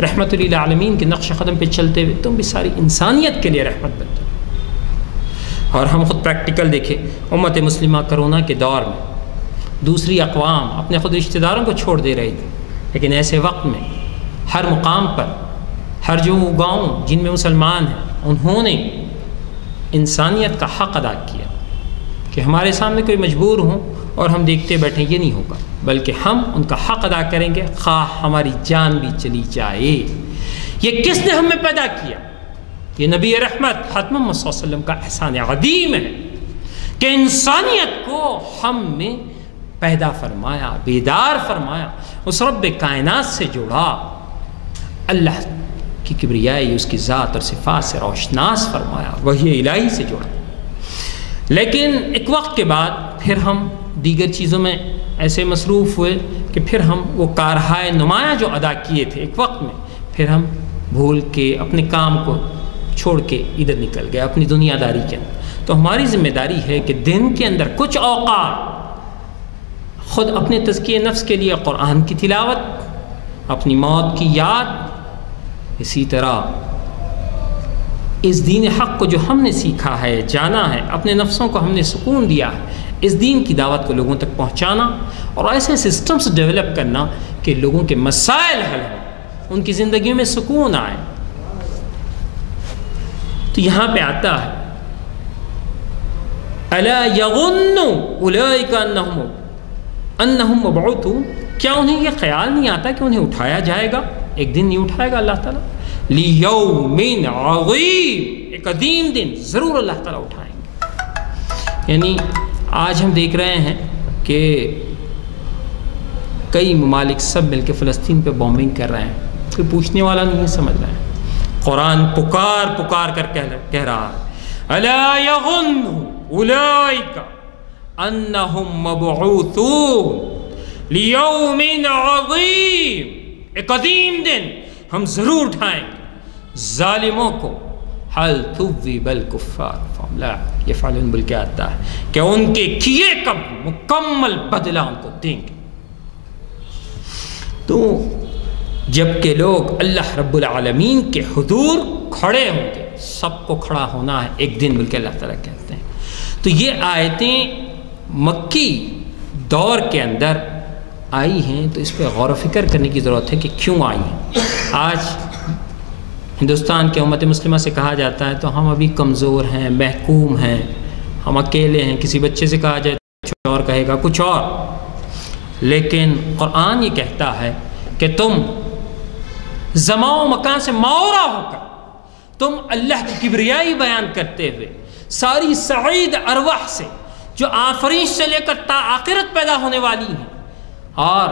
رحمت للعالمین کے نقش قدم پہ چلتے ہوئے تم بھی ساری انسانیت کے لیے رحمت بن جاؤ۔ اور ہم خود پریکٹیکل دیکھیں، امت مسلمہ کرونا کے دور میں دوسری اقوام اپنے خود رشتہ داروں کو چھوڑ دے رہی تھی، لیکن ایسے وقت میں ہر مقام پر، ہر جو گاؤں جن میں مسلمان ہیں، انہوں نے انسانیت کا حق ادا کیا کہ ہمارے سامنے کوئی مجبور ہوں اور ہم دیکھتے بیٹھیں، یہ نہیں ہوگا، بلکہ ہم ان کا حق ادا کریں گے، خواہ ہماری جان بھی چلی جائے۔ یہ کس نے ہمیں پیدا کیا؟ یہ نبی رحمت حضرت محمد صلی اللہ علیہ وسلم کا احسان عظیم ہے کہ انسانیت کو ہم میں پیدا فرمایا، بیدار فرمایا، اس رب کائنات سے جوڑا، اللہ کی کبریائی، اس کی ذات اور صفات سے روشناس فرمایا، وحی الہی سے جوڑا۔ لیکن ایک وقت کے بعد پھر ہم دیگر چیزوں میں ایسے مصروف ہوئے کہ پھر ہم وہ کارہائے نمایاں جو ادا کیے تھے ایک وقت میں، پھر ہم بھول کے اپنے کام کو چھوڑ کے ادھر نکل گئے اپنی دنیا داری کے اندر۔ تو ہماری ذمہ داری ہے کہ دن کے اندر کچھ اوقات خود اپنے تزکیہ نفس کے لیے قرآن کی تلاوت، اپنی موت کی یاد، اسی طرح اس دین حق کو جو ہم نے سیکھا ہے، جانا ہے، اپنے نفسوں کو ہم نے سکون دیا ہے، اس دین کی دعوت کو لوگوں تک پہنچانا اور ایسے سسٹمز ڈیولپ کرنا کہ لوگوں کے مسائل حل ہوں، ان کی زندگیوں میں سکون آئے۔ تو یہاں پہ آتا ہے الا یظن اولئک انہم مبعوثون، کیا انہیں یہ خیال نہیں آتا کہ انہیں اٹھایا جائے گا؟ ایک دن نہیں اٹھائے گا اللہ تعالیٰ، لیوم عظیم، ایک عظیم دن ضرور اللہ تعالیٰ اٹھائیں گے۔ یعنی آج ہم دیکھ رہے ہیں کہ کئی ممالک سب مل کے فلسطین پہ بومبنگ کر رہے ہیں، کوئی پوچھنے والا نہیں سمجھ رہے ہیں۔ قرآن پکار کر کہہ رہا ہے الا یظن اولئک انہم مبعوثون لیوم عظیم، ایک عظیم دن ہم ضرور اٹھائیں گے ظالموں کو، حل ثوب الکفار فهم لا یفعلون، بلکہ آتا ہے کہ ان کے کیے کا مکمل بدلہ ان کو دیں گے۔ تو جب کہ لوگ اللہ رب العالمین کے حضور کھڑے ہوں گے، سب کو کھڑا ہونا ہے ایک دن، بلکہ اللہ تعالیٰ کہتے ہیں۔ تو یہ آیتیں مکی دور کے اندر آئی ہیں، تو اس پہ غور و فکر کرنے کی ضرورت ہے کہ کیوں آئی ہیں۔ آج ہندوستان کے امت مسلمہ سے کہا جاتا ہے تو ہم ابھی کمزور ہیں، محکوم ہیں، ہم اکیلے ہیں، کسی بچے سے کہا جائے کچھ اور کہے گا کچھ اور، لیکن قرآن یہ کہتا ہے کہ تم زمان و مکان سے ماورا ہو کر تم اللہ کی کبریائی بیان کرتے ہوئے ساری سعید ارواح سے جو آفرینش سے لے کر تا آخرت پیدا ہونے والی ہیں، اور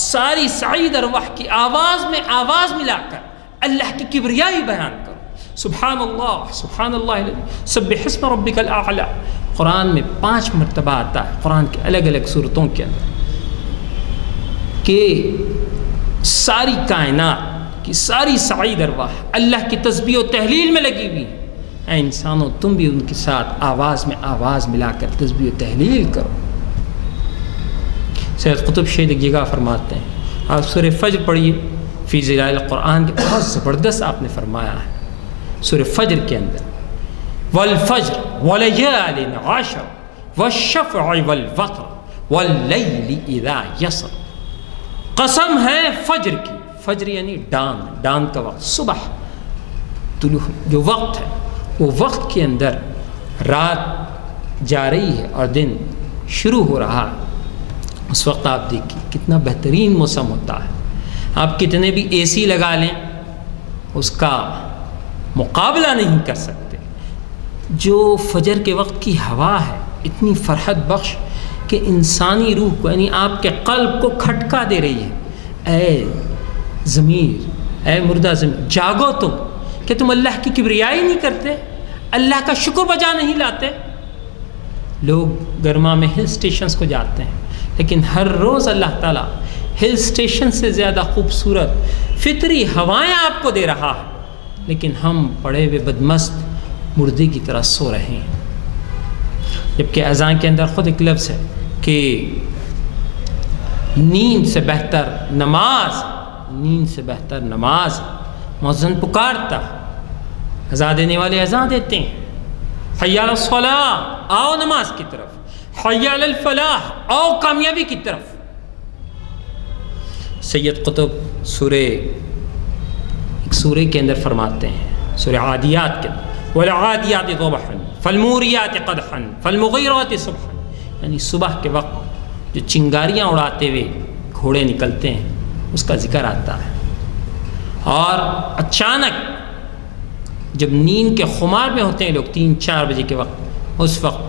ساری سعید ارواح کی آواز میں آواز ملا کر اللہ کی کبریائی بیان کرو۔ سبحان اللہ سبح اسم ربک الاعلی قرآن میں 5 مرتبہ آتا ہے، قرآن کے الگ الگ صورتوں کے اندر، کہ ساری کائنات کی ساری سعید ارواح اللہ کی تسبیح و تحلیل میں لگی ہوئی ہیں۔ اے انسانوں، تم بھی ان کے ساتھ آواز میں آواز ملا کر تسبیح و تحلیل کرو۔ سید قطب شہید ایک جگہ فرماتے ہیں، آپ سورہ فجر پڑھیے، فی ظلال القرآن کے بہت زبردست آپ نے فرمایا ہے سورہ فجر کے اندر، والفجر ولیال عشر والشفع والوتر واللیل اذا یسر، قسم ہے فجر کی، فجر یعنی ڈان کا وقت، صبح طلوع جو وقت ہے، وہ وقت کے اندر رات جا رہی ہے اور دن شروع ہو رہا ہے، اس وقت آپ دیکھیے کتنا بہترین موسم ہوتا ہے، آپ کتنے بھی اے سی لگا لیں اس کا مقابلہ نہیں کر سکتے۔ جو فجر کے وقت کی ہوا ہے اتنی فرحت بخش کہ انسانی روح کو، یعنی آپ کے قلب کو کھٹکا دے رہی ہے، اے ضمیر، اے مردہ ضمیر، جاگو تم، کہ تم اللہ کی کبریائی نہیں کرتے، اللہ کا شکر بجا نہیں لاتے۔ لوگ گرما میں ہل سٹیشنز کو جاتے ہیں، لیکن ہر روز اللہ تعالیٰ ہل سٹیشن سے زیادہ خوبصورت فطری ہوائیں آپ کو دے رہا ہے، لیکن ہم پڑے ہوئے بدمست مردے کی طرح سو رہے ہیں۔ جبکہ اذان کے اندر خود ایک لفظ ہے کہ نیند سے بہتر نماز، نیند سے بہتر نماز، مؤذن پکارتا، اذان دینے والے اذان دیتے ہیں، حی علی الصلاۃ، آؤ نماز کی طرف، حی علی الفلاح، آؤ کامیابی کی طرف۔ سید قطب ایک سورے کے اندر فرماتے ہیں، سورہ عادیات کے اندر، والعادیات ضبحا فالموریات قدحا فالمغیرات صبحا، یعنی صبح کے وقت جو چنگاریاں اڑاتے ہوئے گھوڑے نکلتے ہیں اس کا ذکر آتا ہے، اور اچانک جب نیند کے خمار میں ہوتے ہیں لوگ 3-4 بجے کے وقت، اس وقت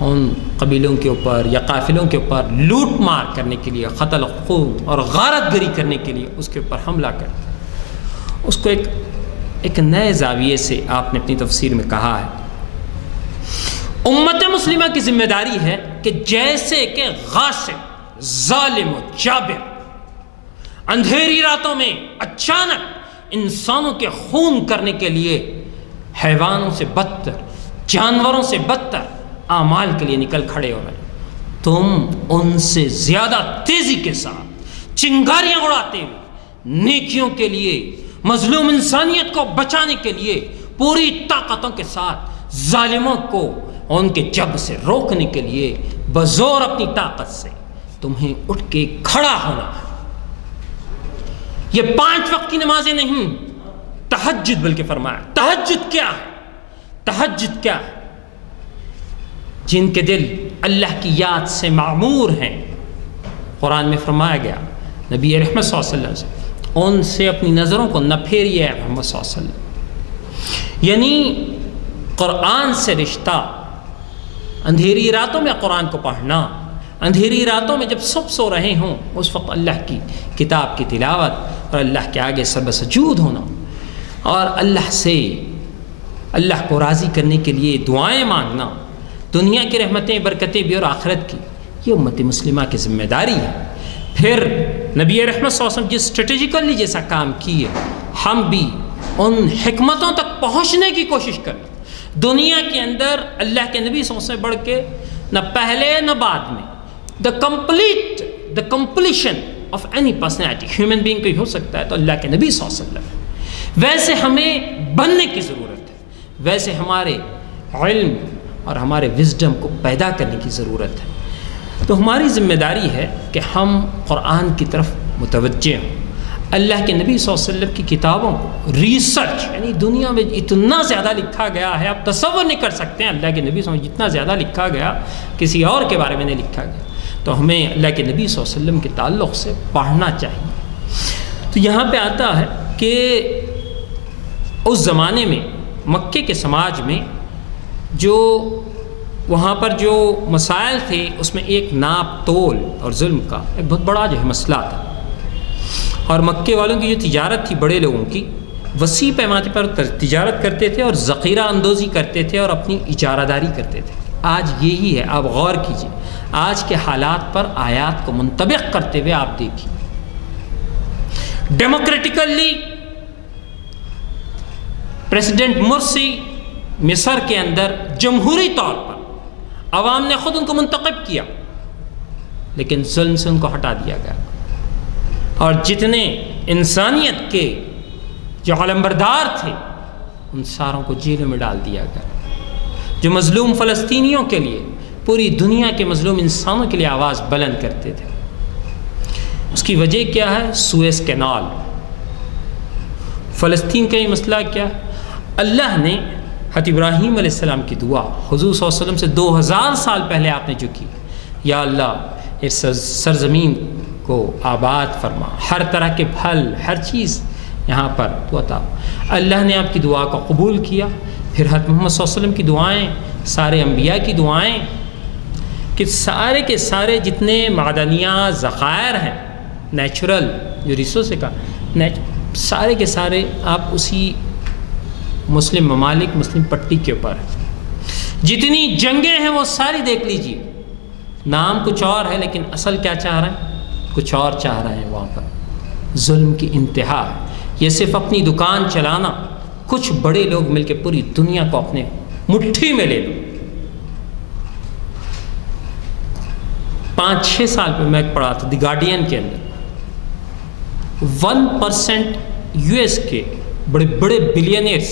ان قبیلوں کے اوپر یا قافلوں کے اوپر لوٹ مار کرنے کے لیے، قتل خون اور غارت گری کرنے کے لیے اس کے اوپر حملہ کرتے ہیں۔ اس کو ایک نئے زاویے سے آپ نے اپنی تفسیر میں کہا ہے، امت مسلمہ کی ذمہ داری ہے کہ جیسے کہ غاصب، ظالم و جابر اندھیری راتوں میں اچانک انسانوں کے خون کرنے کے لیے حیوانوں سے بدتر، جانوروں سے بدتر اعمال کے لیے نکل کھڑے ہو رہے ہیں، تم ان سے زیادہ تیزی کے ساتھ چنگاریاں اڑاتے ہوئے نیکیوں کے لیے، مظلوم انسانیت کو بچانے کے لیے پوری طاقتوں کے ساتھ ظالموں کو ان کے جب سے روکنے کے لیے بزور اپنی طاقت سے تمہیں اٹھ کے کھڑا ہونا ہے۔ یہ 5 وقت کی نمازیں نہیں، تہجد بلکہ فرمایا۔ تہجد کیا ہے؟ تہجد کیا ہے؟ جن کے دل اللہ کی یاد سے معمور ہیں، قرآن میں فرمایا گیا نبی رحمت صلی اللہ علیہ وسلم سے، ان سے اپنی نظروں کو نہ پھیریے محمد صلی اللہ علیہ وسلم۔ یعنی قرآن سے رشتہ، اندھیری راتوں میں قرآن کو پڑھنا، اندھیری راتوں میں جب سب سو رہے ہوں اس وقت اللہ کی کتاب کی تلاوت اور اللہ کے آگے سب سجود ہونا، اور اللہ سے اللہ کو راضی کرنے کے لیے دعائیں مانگنا، دنیا کی رحمتیں برکتیں بھی اور آخرت کی، یہ امت مسلمہ کی ذمہ داری ہے۔ پھر نبی رحمت صلی اللہ علیہ وسلم جس اسٹریٹجیکلی جیسا کام کیے، ہم بھی ان حکمتوں تک پہنچنے کی کوشش کرنا۔ دنیا کے اندر اللہ کے نبی صلی اللہ علیہ وسلم سے بڑھ کے نہ پہلے نہ بعد میں the completion of any personality human being کوئی ہو سکتا ہے تو اللہ کے نبی صلی اللہ علیہ وسلم۔ ویسے ہمیں بننے کی ضرورت ہے، ویسے ہمارے علم اور ہمارے وزڈم کو پیدا کرنے کی ضرورت ہے۔ تو ہماری ذمہ داری ہے کہ ہم قرآن کی طرف متوجہ ہوں، اللہ کے نبی صلی اللہ علیہ وسلم کی کتابوں کو ریسرچ، یعنی دنیا میں اتنا زیادہ لکھا گیا ہے آپ تصور نہیں کر سکتے ہیں، اللہ کے نبی صلی اللہ علیہ وسلم جتنا زیادہ لکھا گیا کسی اور کے بارے میں نہیں لکھا گیا، تو ہمیں اللہ کے نبی صلی اللہ علیہ وسلم کے تعلق سے پڑھنا چاہیے۔ تو یہاں پہ آتا ہے کہ اس زمانے میں مکے کے سماج میں جو وہاں پر جو مسائل تھے اس میں ایک ناپ تول اور ظلم کا ایک بہت بڑا جو ہے مسئلہ تھا، اور مکے والوں کی جو تجارت تھی بڑے لوگوں کی وسیع پیمانے پر تجارت کرتے تھے اور ذخیرہ اندوزی کرتے تھے اور اپنی اجارہ داری کرتے تھے۔ آج یہی ہے، آپ غور کیجئے آج کے حالات پر آیات کو منطبق کرتے ہوئے آپ دیکھیے، ڈیموکریٹیکلی پریزیڈنٹ مرسی مصر کے اندر جمہوری طور پر عوام نے خود ان کو منتخب کیا، لیکن ظلم سے ان کو ہٹا دیا گیا، اور جتنے انسانیت کے جو علمبردار تھے ان ساروں کو جیلوں میں ڈال دیا گیا۔ جو مظلوم فلسطینیوں کے لیے، پوری دنیا کے مظلوم انسانوں کے لیے آواز بلند کرتے تھے، اس کی وجہ کیا ہے؟ Suez canal. فلسطین کا یہ مسئلہ کیا ہے؟ اللہ نے حضرت ابراہیم علیہ السلام کی دعا حضور صلی اللہ علیہ وسلم سے 2000 سال پہلے آپ نے جو کی، یا اللہ اس سرزمین کو آباد فرما، ہر طرح کے پھل ہر چیز یہاں پر تو عطا۔ اللہ نے آپ کی دعا کو قبول کیا۔ پھر حضرت محمد صلی اللہ علیہ وسلم کی دعائیں، سارے انبیاء کی دعائیں، کہ سارے کے سارے جتنے معدنیات ذخائر ہیں، نیچرل جو ریسورس کا سارے کے سارے آپ اسی مسلم ممالک مسلم پٹی کے اوپر ہیں۔ جتنی جنگیں ہیں وہ ساری دیکھ لیجئے، نام کچھ اور ہے لیکن اصل کیا چاہ رہے ہیں؟ کچھ اور چاہ رہے ہیں۔ وہاں پر ظلم کی انتہا ہے۔ یہ صرف اپنی دکان چلانا، کچھ بڑے لوگ مل کے پوری دنیا کو اپنے مٹھی میں لے لو۔ 5-6 سال پہ میں پڑھا تھا دی گارڈین کے اندر 1% US کے بڑے بڑے بلینئرز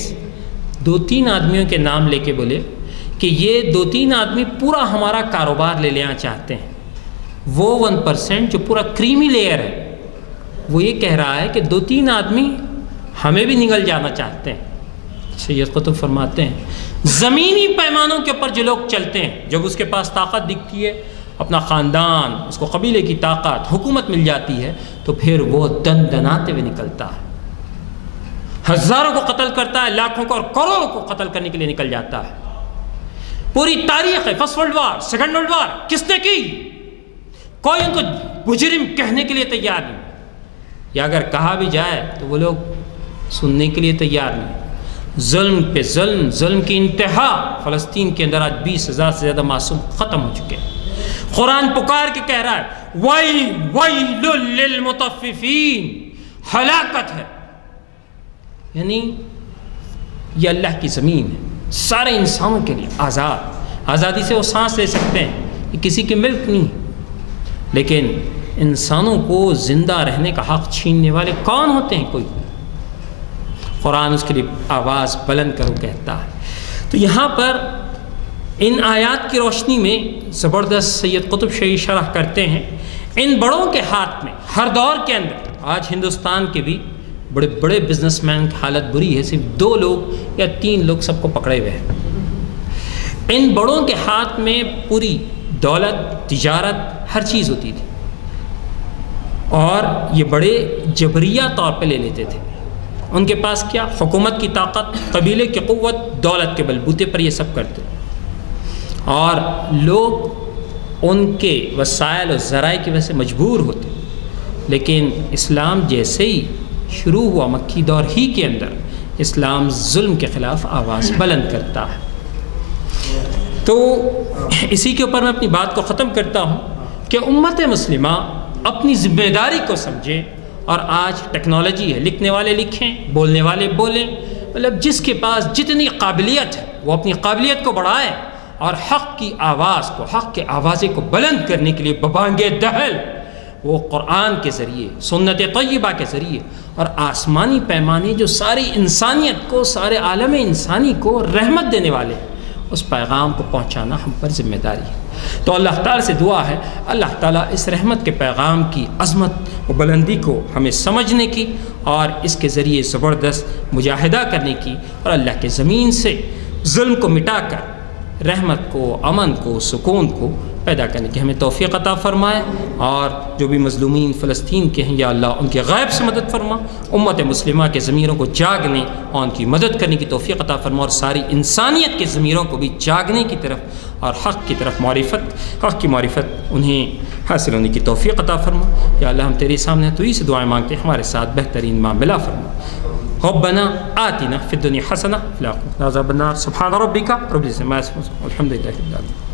2-3 آدمیوں کے نام لے کے بولے کہ یہ 2-3 آدمی پورا ہمارا کاروبار لے لینا چاہتے ہیں۔ وہ 1% جو پورا کریمی لیئر ہے وہ یہ کہہ رہا ہے کہ 2-3 آدمی ہمیں بھی نگل جانا چاہتے ہیں۔ سید قطب فرماتے ہیں زمینی پیمانوں کے اوپر جو لوگ چلتے ہیں، جب اس کے پاس طاقت دکھتی ہے، اپنا خاندان، اس کو قبیلے کی طاقت، حکومت مل جاتی ہے، تو پھر وہ دن دناتے ہوئے نکلتا ہے، ہزاروں کو قتل کرتا ہے، لاکھوں کو اور کروڑوں کو قتل کرنے کے لیے نکل جاتا ہے۔ پوری تاریخ ہے، first world war, second world war کس نے کی؟ کوئی ان کو مجرم کہنے کے لیے تیار نہیں، یا اگر کہا بھی جائے تو وہ لوگ سننے کے لیے تیار نہیں۔ ظلم پہ ظلم، ظلم کی انتہا۔ فلسطین کے اندر آج 20,000 سے زیادہ معصوم ختم ہو چکے ہیں۔ قرآن پکار کے کہہ رہا ہے وَيْلٌ لِّلْمُطَفِّفِينَ، ہلاکت ہے، یعنی یہ اللہ کی زمین ہے، سارے انسانوں کے لیے آزاد، آزادی سے وہ سانس لے سکتے ہیں، یہ کسی کی ملک نہیں، لیکن انسانوں کو زندہ رہنے کا حق چھیننے والے کون ہوتے ہیں؟ کوئی۔ قرآن اس کے لیے آواز بلند کرو کہتا ہے۔ تو یہاں پر ان آیات کی روشنی میں زبردست سید قطب شاہی شرح کرتے ہیں، ان بڑوں کے ہاتھ میں ہر دور کے اندر، آج ہندوستان کے بھی بڑے بڑے بزنس مین کی حالت بری ہے، صرف 2 لوگ یا 3 لوگ سب کو پکڑے ہوئے ہیں۔ ان بڑوں کے ہاتھ میں پوری دولت، تجارت، ہر چیز ہوتی تھی، اور یہ بڑے جبریہ طور پہ لے لیتے تھے۔ ان کے پاس کیا؟ حکومت کی طاقت، قبیلے کی قوت، دولت کے بلبوتے پر یہ سب کرتے، اور لوگ ان کے وسائل و ذرائع کی وجہ سے مجبور ہوتے۔ لیکن اسلام جیسے ہی شروع ہوا، مکی دور ہی کے اندر اسلام ظلم کے خلاف آواز بلند کرتا ہے۔ تو اسی کے اوپر میں اپنی بات کو ختم کرتا ہوں کہ امت مسلمہ اپنی ذمہ داری کو سمجھے اور آج ٹیکنالوجی ہے، لکھنے والے لکھیں، بولنے والے بولیں، مطلب جس کے پاس جتنی قابلیت ہے وہ اپنی قابلیت کو بڑھائے اور حق کی آواز کو، حق کے آوازے کو بلند کرنے کے لیے ببانگ دہل وہ قرآن کے ذریعے، سنت طیبہ کے ذریعے اور آسمانی پیمانے جو ساری انسانیت کو، سارے عالم انسانی کو رحمت دینے والے، اس پیغام کو پہنچانا ہم پر ذمہ داری ہے۔ تو اللہ تعالیٰ سے دعا ہے اللہ تعالیٰ اس رحمت کے پیغام کی عظمت و بلندی کو ہمیں سمجھنے کی اور اس کے ذریعے زبردست مجاہدہ کرنے کی، اور اللہ کے زمین سے ظلم کو مٹا کر رحمت کو، امن کو، سکون کو پیدا کرنے کی ہمیں توفیق عطا فرمائے، اور جو بھی مظلومین فلسطین کے ہیں یا اللہ ان کے غیب سے مدد فرما، امت مسلمہ کے ضمیروں کو جاگنے اور ان کی مدد کرنے کی توفیق عطا فرما، اور ساری انسانیت کے ضمیروں کو بھی جاگنے کی طرف اور حق کی طرف معرفت، حق کی معرفت انہیں حاصل ہونے کی توفیق عطا فرما۔ یا اللہ ہم تیرے سامنے تو ہی سے دعائیں مانگتے ہیں، ہمارے ساتھ بہترین معاملہ فرما۔ ربنا آتنا فی الدنیا حسنہ وفی الآخرۃ عذاب النار۔ سبحان ربک رب العزۃ عما یصفون، والحمد للہ رب العالمین۔